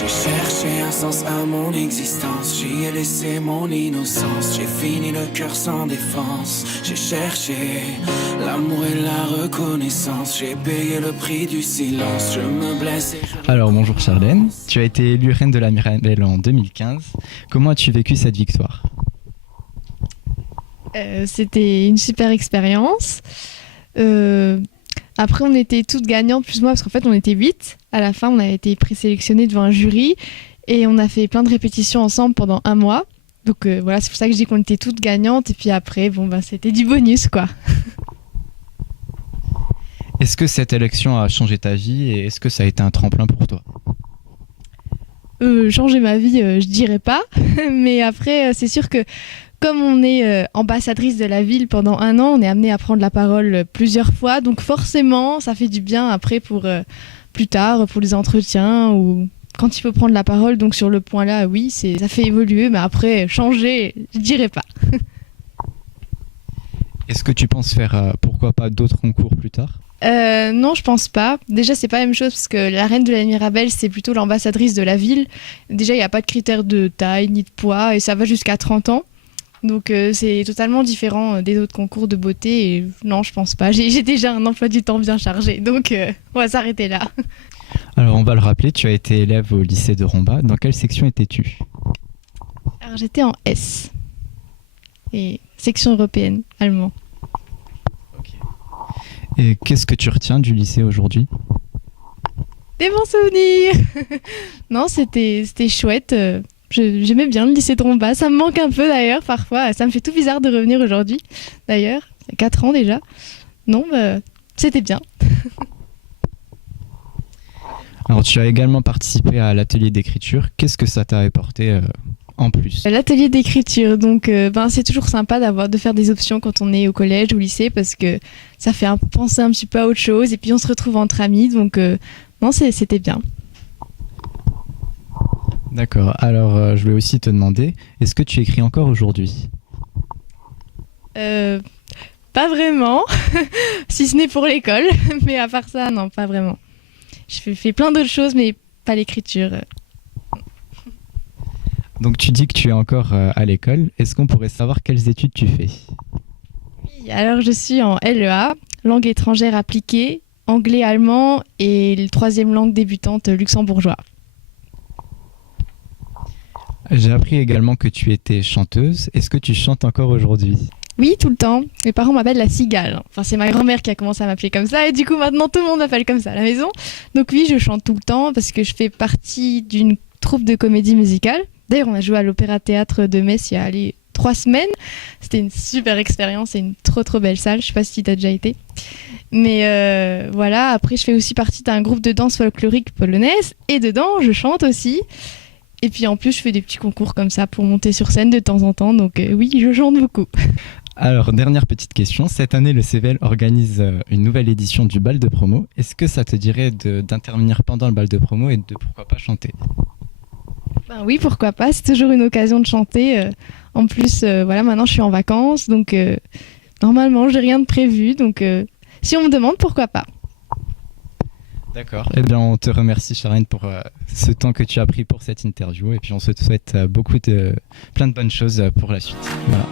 J'ai cherché un sens à mon existence, j'y ai laissé mon innocence. J'ai fini le cœur sans défense. J'ai cherché l'amour et la reconnaissance. J'ai payé le prix du silence. Je me blesse et Alors bonjour Charlène, tu as été élue reine de la Mirabelle en 2015. Comment as-tu vécu cette victoire ? C'était une super expérience. Après, on était toutes gagnantes, plus moi, parce qu'en fait, on était 8. À la fin, on a été présélectionnés devant un jury et on a fait plein de répétitions ensemble pendant un mois. Donc voilà, c'est pour ça que je dis qu'on était toutes gagnantes. Et puis après, c'était du bonus, quoi. Est-ce que cette élection a changé ta vie et est-ce que ça a été un tremplin pour toi ? Changer ma vie, je dirais pas. Mais après, c'est sûr que comme on est ambassadrice de la ville pendant un an, on est amené à prendre la parole plusieurs fois. Donc forcément, ça fait du bien après pour plus tard, pour les entretiens ou quand il faut prendre la parole. Donc sur le point-là, oui, ça fait évoluer. Mais après, changer, je dirais pas. Est-ce que tu penses faire, pourquoi pas, d'autres concours plus tard ? Non, je pense pas. Déjà, c'est pas la même chose parce que la reine de la Mirabelle, c'est plutôt l'ambassadrice de la ville. Déjà, il n'y a pas de critères de taille ni de poids et ça va jusqu'à 30 ans. Donc, c'est totalement différent des autres concours de beauté. Et non, je pense pas. J'ai déjà un emploi du temps bien chargé. Donc, on va s'arrêter là. Alors, on va le rappeler, tu as été élève au lycée de Romba. Dans quelle section étais-tu ? Alors, j'étais en S. Et section européenne, allemand. Et qu'est-ce que tu retiens du lycée aujourd'hui ? Des bons souvenirs. Non, c'était chouette. J'aimais bien le lycée de Romba. Ça me manque un peu d'ailleurs parfois. Ça me fait tout bizarre de revenir aujourd'hui. D'ailleurs, ça fait 4 ans déjà. Non, c'était bien. Alors tu as également participé à l'atelier d'écriture. Qu'est-ce que ça t'a apporté en plus ? L'atelier d'écriture, donc c'est toujours sympa de faire des options quand on est au collège ou au lycée parce que ça fait penser un petit peu à autre chose et puis on se retrouve entre amis. Donc non, c'était bien. D'accord, alors je voulais aussi te demander, est-ce que tu écris encore aujourd'hui ? Pas vraiment, si ce n'est pour l'école, mais à part ça, non, pas vraiment. Je fais plein d'autres choses, mais pas l'écriture. Donc tu dis que tu es encore à l'école, est-ce qu'on pourrait savoir quelles études tu fais ? Oui, alors je suis en LEA, langue étrangère appliquée, anglais-allemand et le 3e langue débutante luxembourgeois. J'ai appris également que tu étais chanteuse. Est-ce que tu chantes encore aujourd'hui ? Oui, tout le temps. Mes parents m'appellent la cigale. Enfin, c'est ma grand-mère qui a commencé à m'appeler comme ça et du coup, maintenant, tout le monde m'appelle comme ça à la maison. Donc oui, je chante tout le temps parce que je fais partie d'une troupe de comédie musicale. D'ailleurs, on a joué à l'Opéra-Théâtre de Metz il y a 3 semaines. C'était une super expérience et une trop belle salle. Je sais pas si tu as déjà été. Mais voilà, après, je fais aussi partie d'un groupe de danse folklorique polonaise et dedans, je chante aussi. Et puis en plus, je fais des petits concours comme ça pour monter sur scène de temps en temps. Donc oui, je chante beaucoup. Alors, dernière petite question. Cette année, le CVL organise une nouvelle édition du bal de promo. Est-ce que ça te dirait d'intervenir pendant le bal de promo et de pourquoi pas chanter ? Oui, pourquoi pas. C'est toujours une occasion de chanter. En plus, maintenant, je suis en vacances. Donc normalement, j'ai rien de prévu. Donc si on me demande, pourquoi pas. D'accord. Eh bien, on te remercie, Charlène, pour ce temps que tu as pris pour cette interview. Et puis, on se souhaite plein de bonnes choses pour la suite. Voilà.